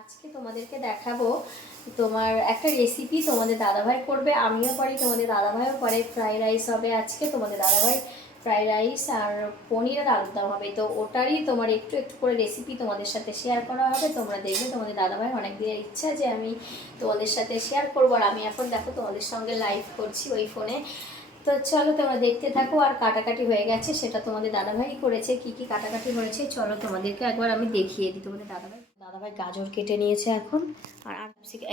আজকে তোমাদেরকে দেখাবো তোমার একটা রেসিপি তোমাদের দাদাভাই করবে, আমিও পারি, তোমাদের দাদাভাইও পারে। ফ্রাইড রাইস হবে আজকে, তোমাদের দাদাভাই ফ্রাইড রাইস আর পনির আর আলুর দম হবে। তো ওটারই তোমার একটু একটু করে রেসিপি তোমাদের সাথে শেয়ার করা হবে। তোমরা দেখবে তোমাদের দাদাভাই অনেক দিনের ইচ্ছা যে আমি তোমাদের সাথে শেয়ার করবো, আর আমি এখন দেখো তোমাদের সঙ্গে লাইভ করছি ওই ফোনে। তো চলো তোমরা দেখতে থাকো। আর কাটাকাটি হয়ে গেছে, সেটা তোমাদের দাদাভাই করেছে। কি কি কাটাকাটি হয়েছে চলো তোমাদেরকে একবার আমি দেখিয়ে দিই। তোমাদের দাদাভাই গাজর কেটে নিয়েছে এখন, আর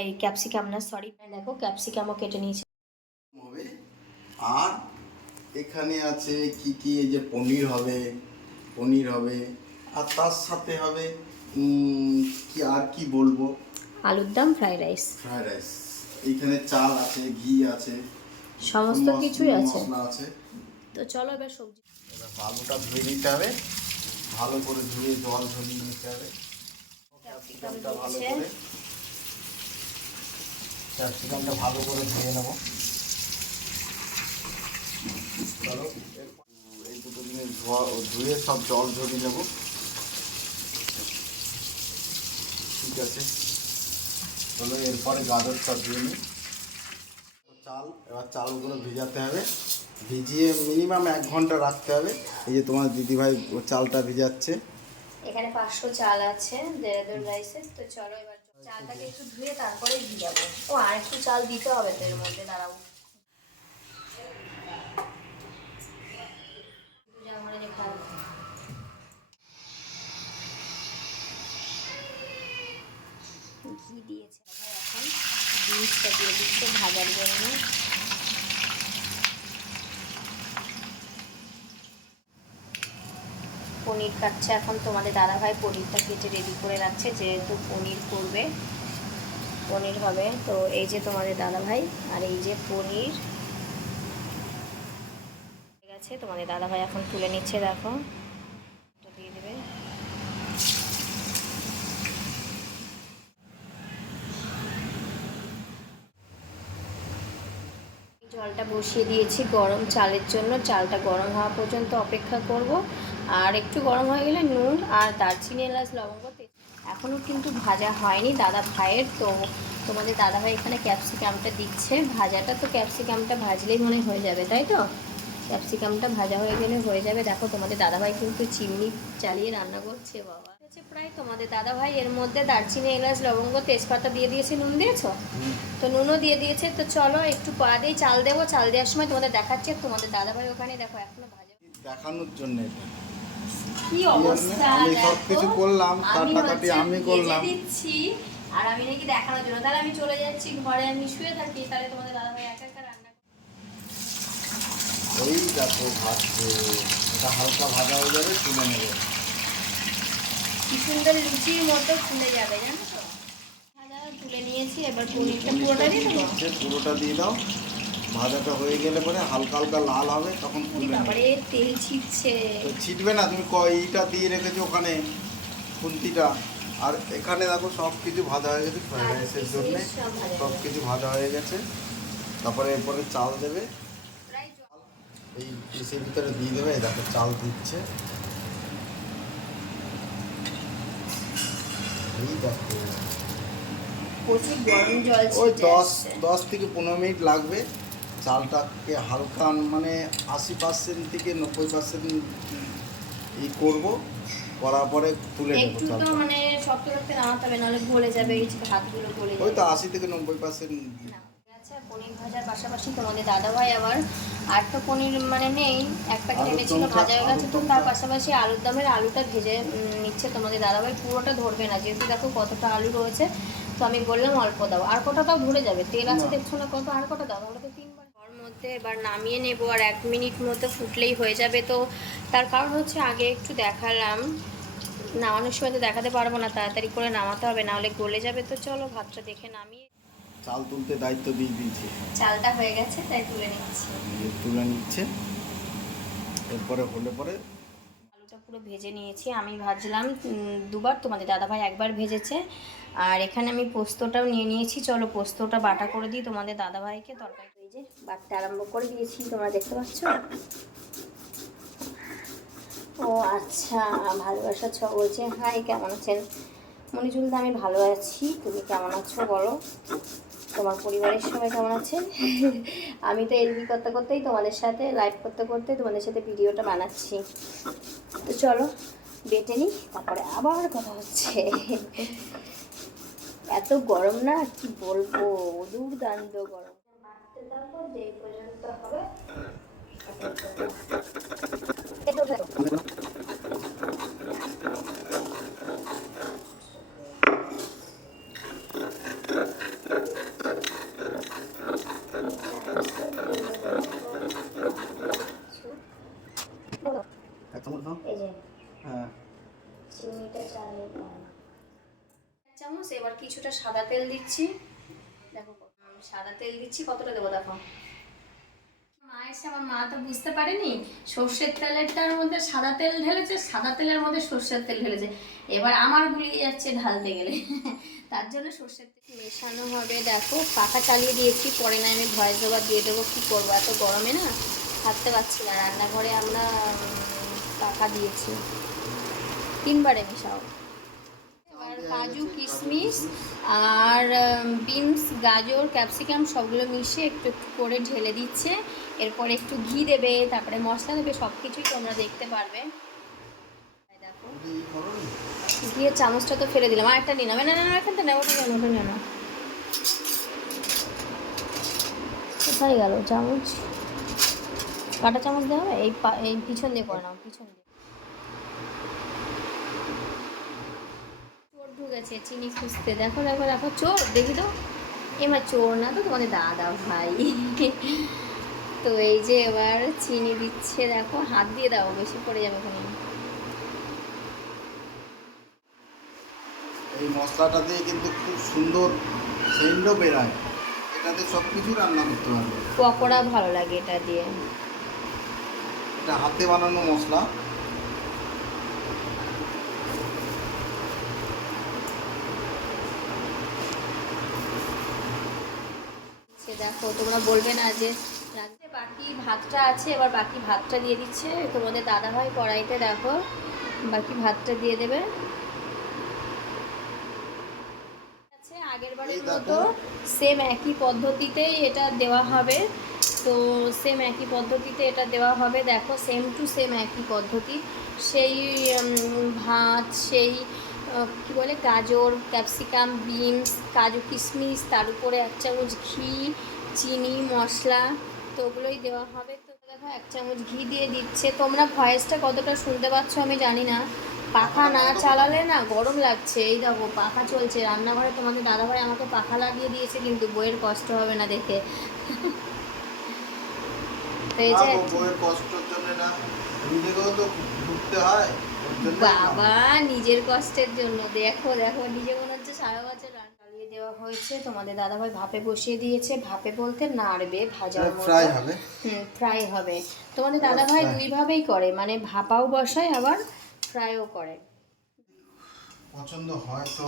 এই ক্যাপসিকাম না, সরি, দেখো ক্যাপসিকামও কেটে নিয়েছে হবে। আর এখানে আছে কি কি, এই যে পনির হবে আর তার সাথে হবে কি আর কি বলবো, আলুর দম, ফ্রাইড রাইস। এইখানে চাল আছে, ঘি আছে, সমস্ত কিছুই আছে। মশলা আছে। তো চলো এবার সবজি। এবার আলুটা ধুয়ে নিতে হবে, ভালো করে ধুয়ে জল ঝরিয়ে নিতে হবে। ক্যাপসিকামটা ভালো করে ধুয়ে নেবো। চলো এই দুটো জিনিস ধুয়ে সব জল ঝরিয়ে নেবো। ঠিক আছে, চলো এরপরে গাজরটা ধুয়ে নিই। এবার চালগুলো ভিজাতে হবে, ভিজিয়ে মিনিমাম 1 ঘন্টা রাখতে হবে। এই যে তোমার দিদিভাই চালটা ভিজাচ্ছে। এখানে 500 চাল আছে দেড় রাইসের। তো চলো এবার চালটাকে একটু ধুয়ে তারপরে ভিজাবো। ও আর একটু চাল দিতে হবে তো এর মধ্যে, দাঁড়াবো। ঘি দিয়েছে এখন, জিনিসটা দিয়ে দিচ্ছে ভাজার জন্য। পনির কাটছে এখন তোমাদের দাদাভাই, পনিরটা কেটে রেডি করে রাখছে, যেহেতু পনির করবে, পনির হবে। তো এই যে তোমাদের দাদাভাই, আর এই যে পনির ঠিক আছে। তোমাদের দাদাভাই এখন তুলে নিচ্ছে, দেখো এটা দিয়ে দেবে। জলটা বসিয়ে দিয়েছি গরম চালের জন্য, চালটা গরম হওয়া পর্যন্ত অপেক্ষা করব। আর একটু গরম হয়ে গেলে নুন আর দারচিনি, এলাচ, লবঙ্গ। এখনও কিন্তু ভাজা হয়নি দাদা ভাইয়ের। তো তোমাদের দাদাভাই এখানে ক্যাপসিকামটা দিচ্ছে ভাজাটা। তো ক্যাপসিকামটা ভাজলেই মনে হয়ে যাবে, তাই তো? ক্যাপসিকামটা ভাজা হয়ে গেলে হয়ে যাবে। দেখো তোমাদের দাদাভাই কিন্তু চিমনি চালিয়ে রান্না করছে, বাবা হচ্ছে প্রায়। তোমাদের দাদাভাই এর মধ্যে দারচিনি, এলাচ, লবঙ্গ, তেজপাতা দিয়ে দিয়েছে। নুন দিয়েছো? তো নুনও দিয়ে দিয়েছে। তো চলো একটু পরেই চাল দেবো। চাল দেওয়ার সময় তোমাদের দেখাচ্ছে। তোমাদের দাদাভাই ওখানে দেখো এখনো ভাজা দেখানোর জন্য এটা কি অবস্থা, আমি সব কিছু করলাম, কাটাকাটি আমি করলাম দিচ্ছি। আর আমি নাকি দেখানোর জন্য, তাহলে আমি চলে যাচ্ছি ঘরে, আমি শুয়ে থাকি, তাহলে তোমাদের দাদাভাই একা একা রান্না। এই দেখো ভাজছে, এটা হালকা ভাজা হয়ে যাবে, তুলে নেবে। কি সুন্দর লুচির মতো ফুলে যাবে, জানো তো। ভাজা তুলে নিয়েছি, এবার পনিরটা পুরোটা দিয়ে দেবো। পুরোটা দিয়ে দাও। ভাজাটা হয়ে গেলে পরে হালকা হালকা লাল হবে, তখন তারপরে তেল ছিটছে। ছিটবে না, তুমি এইটা দিয়ে রেখেছো ওখানে খুন্তিটা। আর এখানে দেখো সব কিছু ভাজা হয়ে গেছে, ফ্রাইড রাইসের জন্য সব কিছু ভাজা হয়ে গেছে। তারপরে এরপরে চাল দেবে, এই পিসের ভিতরে দিয়ে দেবে। দেখো চাল দিচ্ছে, এই দেখো প্রচুর গরম জল ওই 10 থেকে 15 মিনিট লাগবে। চালটাকে হালকা মানে 80% থেকে 90% করবো, করার পরে তুলে নেবো একটু তো চালটা। মানে শক্ত রাখতে নামাতে হবে, নাহলে গলে যাবে, এই ভাতগুলো গলে যাবে। ওই তো 80 থেকে 90%। আচ্ছা, পনির ভাজার পাশাপাশি তোমাদের দাদাভাই আবার আর তো পনির মানে নেই, এক প্যাকেট এনেছিল, ভাজা হয়ে গেছে। তো তার পাশাপাশি আলুর দমের আলুটা ভেজে নিচ্ছে তোমাদের দাদাভাই। পুরোটা ধরবে না, যেহেতু দেখো কতটা আলু রয়েছে। তো আমি বললাম অল্প দাও, আর কটাটাও ধরে যাবে, তেল আছে দেখছো না কত, আর কটা দাও, তাহলে তো 3বার। ওর মধ্যে এবার নামিয়ে নেবো, আর 1 মিনিট মতো ফুটলেই হয়ে যাবে। তো তার কারণ হচ্ছে আগে একটু দেখালাম, নামানোর সময় তো দেখাতে পারবো না, তাড়াতাড়ি করে নামাতে হবে, নাহলে গলে যাবে। তো চলো ভাতটা দেখে নামিয়ে। চাল তুলতে দায়িত্ব দিয়ে দিয়েছে, চালটা হয়ে গেছে তাই তুলে নিচ্ছে। এরপরে হলে পরে আলুটা পুরো ভেজে নিয়েছি। আমি ভাজলাম দুবার, তোমাদের দাদাভাই একবার ভেজেছে। আর এখানে আমি পোস্তটাও নিয়ে নিয়েছি। চলো পোস্তটা বাটা করে দিই তোমাদের দাদাভাইকে। তরকারি এই যে বাটতে আরম্ভ করে দিয়েছি, তোমরা দেখতে পাচ্ছ। ও আচ্ছা, ভালোবাসা ছ বলছে। হাই, কেমন আছেন? মনিঝুলদা আমি ভালো আছি, তুমি কেমন আছো বলো? তোমার পরিবারের সবাই কেমন আছে? আমি তো এলবি করতে করতেই তোমাদের সাথে লাইভ করতে করতে তোমাদের সাথে ভিডিওটা বানাচ্ছি। তো চলো বেটে নিই, তারপরে আবার কথা হচ্ছে। এত গরম না, কি বলবো, দুর্দান্ত গরম। বাড়তে থাকো, যে পর্যন্ত হবে। এই যে হ্যাঁ, চিনিটা চালিয়ে দাও। এক চামচ, এবার কিছুটা সাদা তেল দিচ্ছি। দেখো আমি সাদা তেল দিচ্ছি, কতটা দেবো দেখো। মা এসে, আমার মা তো বুঝতে পারেনি সর্ষের তেলেরটার মধ্যে সাদা তেল ঢেলেছে, সাদা তেলের মধ্যে সর্ষের তেল ঢেলেছে। এবার আমার গুলিয়ে যাচ্ছে ঢালতে গেলে, তার জন্য সর্ষের তেল মেশানো হবে। দেখো পাখা চালিয়ে দিয়েছি, পরে না আমি ভয়েস ওভার দিয়ে দেবো। কী করবো, এত গরমে না থাকতে পারছি না। রান্নাঘরে আমরা পাখা দিয়েছি, 3 বারে মেশাও। এবার কাজু কিশমিশ আর বিনস, গাজর, ক্যাপসিকাম সবগুলো মিশিয়ে একটু একটু করে ঢেলে দিচ্ছে। এরপর একটু ঘি দেবে, তারপরে মশলা দেবে, সব কিছুই তোমরা দেখতে পারবে। দেখো ঘিয়ের চামচটা তো ফেলে দিলাম, আর একটা নিয়ে নাও। না না না, এখান থেকে ওটা নেন, ওটা নেন। কোথায় গেল চামচ? কাঁটা চামচ দেওয়া হবে, এই পিছন দিয়ে করে নাও, পিছন দিয়ে। চোর ঢুকেছে চিনি খুঁজতে, দেখো দেখো দেখো, চোর দেখি তো। এবার চোর না তো, তোমাদের দাদা ভাই। তো এই যে এবার চিনি দিচ্ছে, দেখো হাত দিয়ে দাও, বেশি পড়ে যাবে ওখানে। এই মশলাটা দিয়ে কিন্তু খুব সুন্দর সেন্টও বেরায়। এটাতে সব কিছু রান্না করতে পারবে। পকোড়া ভালো লাগে এটা দিয়ে। এটা হাতে বানানো মশলা। দেখো তোমরা বলবে না যে রাতে বাকি ভাতটা আছে, এবার বাকি ভাতটা দিয়ে দিচ্ছে তোমাদের দাদাভাই কড়াইতে। দেখো বাকি ভাতটা দিয়ে দেবে। আগের বারের মতো সেম একই পদ্ধতিতেই এটা দেওয়া হবে। তো সেম একই পদ্ধতিতে এটা দেওয়া হবে। দেখো সেম টু সেম একই পদ্ধতি। সেই ভাত, সেই কী বলে, গাজর, ক্যাপসিকাম, বিনস, কাজু কিশমিশ, তার উপরে 1 চামচ ঘি, চিনি, মশলা, তো ওগুলোই দেওয়া হবে। তো দেখো 1 চামচ ঘি দিয়ে দিচ্ছে। তোমরা ভয়েসটা কতটা শুনতে পাচ্ছ আমি জানি না, পাখা না চালালে না গরম লাগছে। এই দেখো পাখা চলছে রান্নাঘরে, তোমাদের দাদাভাই আমাকে পাখা লাগিয়ে দিয়েছে, কিন্তু বইয়ের কষ্ট হবে না দেখে। তো এই যে বউয়ের কষ্টের জন্য না, নিজেকেও তো ঘুরতে হয়। বাবা নিজের কষ্টের জন্য, দেখো দেখো নিজে মনে হচ্ছে সারা বছর চালিয়ে দেওয়া হয়েছে। তোমাদের দাদাভাই ভাপে বসিয়ে দিয়েছে, ভাপে বলতে নাড়বে, ভাজার মতো। ফ্রাই হবে। ফ্রাই হবে। তোমাদের দাদাভাই 2 ভাবেই করে, মানে ভাপাও বসায় আবার ফ্রাইও করে। পছন্দ হয় তো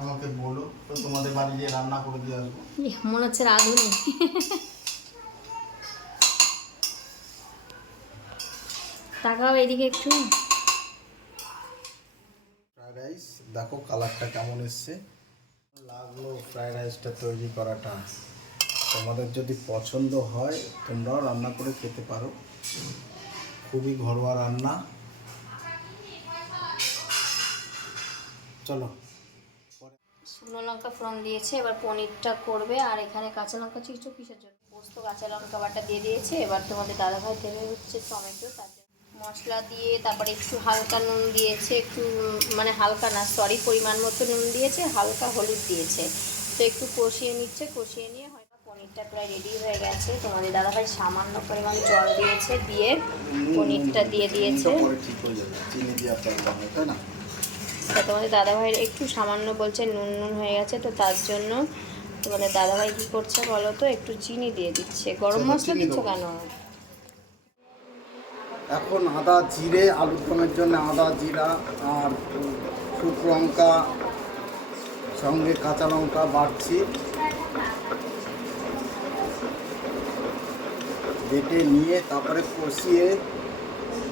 আমাকে বলো, তো তোমাদের বাড়ি গিয়ে রান্না করে দিয়ে আসবো। মনে হচ্ছে রাঁধুনি। তাকাও এদিকে একটু। ফ্রাইড রাইস দেখো কালারটা কেমন এসছে, লাগলো ফ্রাইড রাইসটা তৈরি করাটা। তোমাদের যদি পছন্দ হয় তোমরাও রান্না করে খেতে পারো, খুবই ঘরোয়া রান্না। চলো, শুকনো লঙ্কা ফোড়ন দিয়েছে, এবার পনিরটা করবে। আর এখানে কাঁচা লঙ্কা চিরছো কিসের জন্য, পোস্ত কাঁচা লঙ্কা বাটা দিয়ে দিয়েছে। এবার তোমাদের দাদাভাই দেবে হচ্ছে টমেটো, তাতে মশলা দিয়ে, তারপরে একটু হালকা নুন দিয়েছে, একটু মানে হালকা না সরি, পরিমাণ মতো নুন দিয়েছে, হালকা হলুদ দিয়েছে। তো একটু কষিয়ে নিচ্ছে, কষিয়ে নিয়ে হয়তো পনিরটা প্রায় রেডি হয়ে গেছে। তোমাদের দাদাভাই সামান্য পরিমাণ জল দিয়েছে, দিয়ে পনিরটা দিয়ে দিয়েছে। ঠিক হয়ে যাবে, চিনি দিয়ে তাই না? তা তোমাদের দাদাভাইয়ের একটু সামান্য বলছে নুন নুন হয়ে গেছে, তো তার জন্য তোমাদের দাদাভাই কী করছে বলো তো, একটু চিনি দিয়ে দিচ্ছে। গরম মশলা দিচ্ছ কেন? এখন আদা জিরে, আলুর দমের জন্য আদা জিরা আর শুকনো লঙ্কা সঙ্গে কাঁচা লঙ্কা বাটছি, বেটে নিয়ে তারপরে কষিয়ে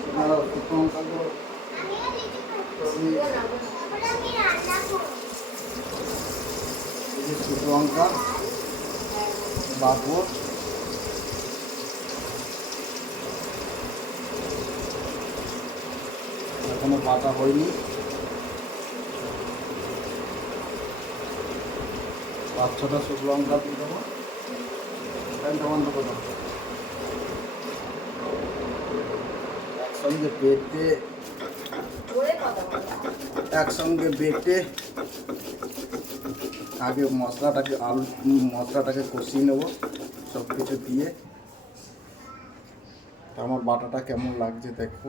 শুকনো লঙ্কাগুলো এই যে ছোট লঙ্কা বাটবো, এখনো বাটা হয়নি। 5-6টা শুকনো লঙ্কা দিয়ে দেবো। ফ্যানটা বন্ধ করে দেবো। একসঙ্গে বেটে আগে মশলাটাকে কষিয়ে নেব সব কিছু দিয়ে। আমার বাটাটা কেমন লাগছে দেখো।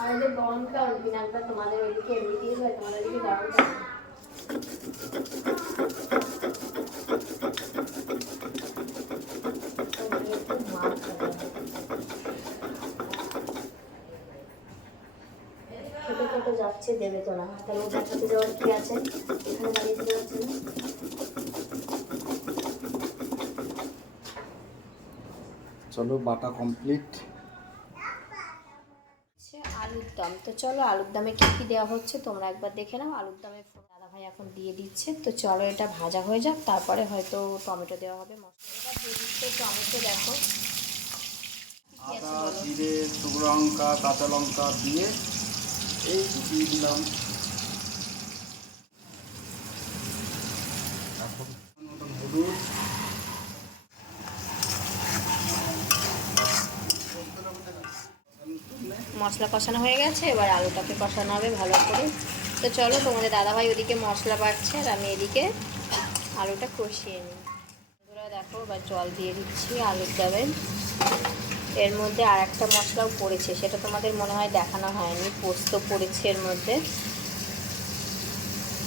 আমাদের লঙ্কা অরিজিনালটা তোমাদের ওইদিকে এমনিতেই হয়, তোমাদের ওইদিকে দারুণ লাগে। খেতে খেতে যাচ্ছে, দেবে তো না, তাহলে দেখাতে যাওয়ার কি আছে, এখানে দাঁড়িয়ে দিতে যাচ্ছে না। চলো বাটা কমপ্লিট। আলুর দম, তো চলো আলুর দমে কী কী দেওয়া হচ্ছে তোমরা একবার দেখে নাও। আলুর দমে দাদা ভাই এখন দিয়ে দিচ্ছে, তো চলো এটা ভাজা হয়ে যাক, তারপরে হয়তো টমেটো দেওয়া হবে। মশলাটা দিয়ে দিচ্ছে টমেটো, দেখো আদা, জিরে, শুকনো লঙ্কা, কাঁচা লঙ্কা দিয়ে এই দিয়ে দিলাম। এখন মতন হলুদ, মশলা কষানো হয়ে গেছে, এবার আলুটাকে কষানো হবে ভালো করে। তো চলো, তোমাদের দাদাভাই ওদিকে মশলা বাড়ছে আর আমি এদিকে আলুটা কষিয়ে নিই। বন্ধুরা দেখো, এবার জল দিয়ে দিচ্ছি আলুর দমে। এর মধ্যে আর একটা মশলাও পড়েছে, সেটা তোমাদের মনে হয় দেখানো হয়নি, পোস্ত পড়েছে এর মধ্যে।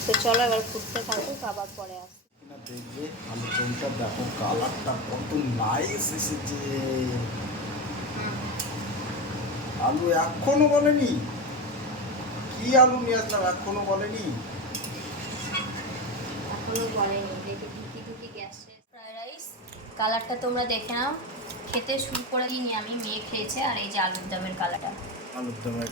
তো চলো এবার ফুটতে থাকুক, আবার পরে আসি। দেখবে আলু দমটা দেখো কালারটা কত নাইস এসেছে। আলু এখনো বলেনি কি আলু নিয়ে আসলাম, এখনো বলেনি। এখনো বলেনি, দেখে ঢুকি গ্যাসে। ফ্রাইড রাইস কালারটা তোমরা দেখে নাও, খেতে শুরু করে দিইনি আমি, মেয়ে খেয়েছে। আর এই যে আলুর দমের কালারটা, আলুর দমের